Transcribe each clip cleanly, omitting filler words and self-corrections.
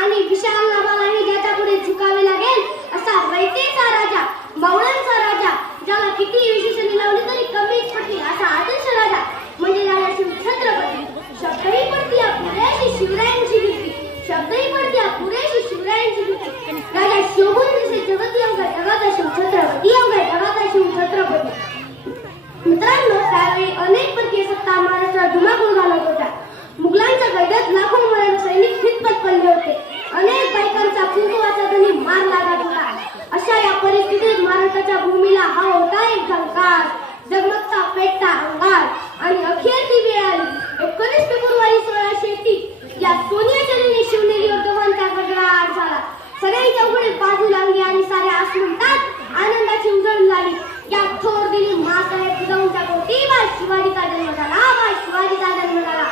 आणि विशाल नावालाही ज्याच्या पुढे झुकावे लागेल असा रयतेचा राजा, मावळ्यांचा राजा, ज्याला किती विशेषणे लावली तरी कमीच पडतील असा आदर्श राजा म्हणजे राजा छत्रपती. शब्दही पडती पुरेशी शिवरायांची भीती, शब्दही पडती पुरेशी शिवरायांची भीती. राजा शोभून दिसे जगती अवघा जगाचा शिव छत्रपती, अवघा जगाचा शिव छत्रपती. मित्रांनो, त्यावेळी अनेक परकीय सत्ता महाराष्ट्रात धुमाकूळ घालत होत्या. मुघलांच्या कैद्यात लाखो मराठी सैनिक खितपत पडले होते. अनेक बायकांचा कुंकवाचा धनी मार लागत होता. अशा या परिस्थितीत महाराष्ट्राच्या भूमीला हा होता एक झंकार, जगमगता पेटता अंगार. आणि अखेर ती वेळ आली. 19 फेब्रुवारी 1630 या सोन्याच्या दिनी शिवनेरीवर गव्हांचा गडगडाट झाला. सगळ्यांच्या पुढे बाजू लागली आणि साऱ्या आसमंतात आनंदाची उजळण झाली. या थोर दिनी मासाहेब जिजाऊंच्या पोटी बा शिवाजीचा जन्म झाला, बा शिवाजीचा जन्म झाला.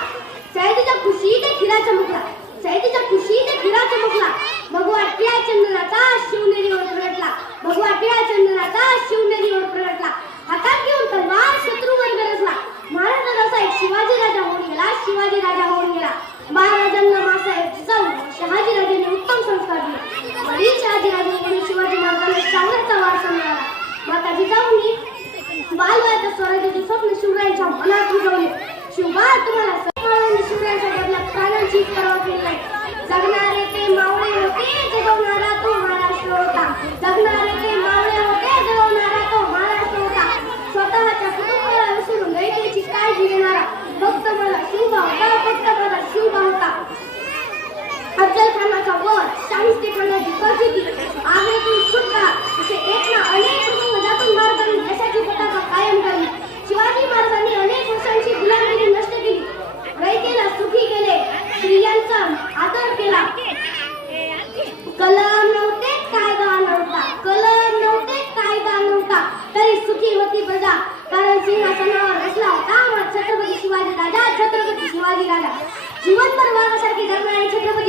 सैदीच्या खुशीत खिरा चमकला, सैदीच्या खुशीत खिरा चमकला. भगवा टिळा चंद्राचा शिवनेरीवर प्रगटला, भगवा टिळा चंद्राचा शिवनेरीवर प्रगटला. हातात घेऊन तलवार शत्रूवर गरजला. महाराष्ट्रात असा एक शिवाजी राजा होऊन गेला, शिवाजी राजा होऊन गेला. महाराजांना मासाहेब जिजाऊ शहाजी राजांनी उत्तम संस्कार दिले. वडील शहाजी राजांकडून शिवाजी महाराजांना शौर्याचा वारसा मिळाला. माता जिजाऊंनी बालवयाच्या स्वराज्याचे स्वप्न शिवरायांच्या मनात रुजवले. शिवबा, तुम्हाला शिवरायांच्या बदल्यात प्राणांची परवा केली नाही. जगणारे ते मावळे होते, जगवणारा तो महाराष्ट्र होता. जगणारे ते मावळे होते, जगवणारा तो महाराष्ट्र होता. स्वतःच्या कुटुंबाला विसरून दैत्याची काळजी घेणारा फक्त मला शिवबा होता, फक्त मला शिवबा होता. अफजल खानाचा वध, शाहिस्ते खानाची फजिती, आगळीतून सुटका असे एक ना अनेक प्रसंग ज्यातून महाराजांनी देशाची पताका कायम ठेवली. शिवाजी महाराजांनी अनेक वर्षांची गुलामगिरी नष्ट केली, रयतेला सुखी केले, स्त्रियांचा आदर केला. कलम नव्हते, कायदा नव्हता, कलम नव्हते, कायदा नव्हता, तरी सुखी होती प्रजा. कारण सिंहासनावर बसला होता छत्रपती शिवाजी राजा, छत्रपती शिवाजी राजा. जीवनभर वाघासारखी जगणारे छत्रपती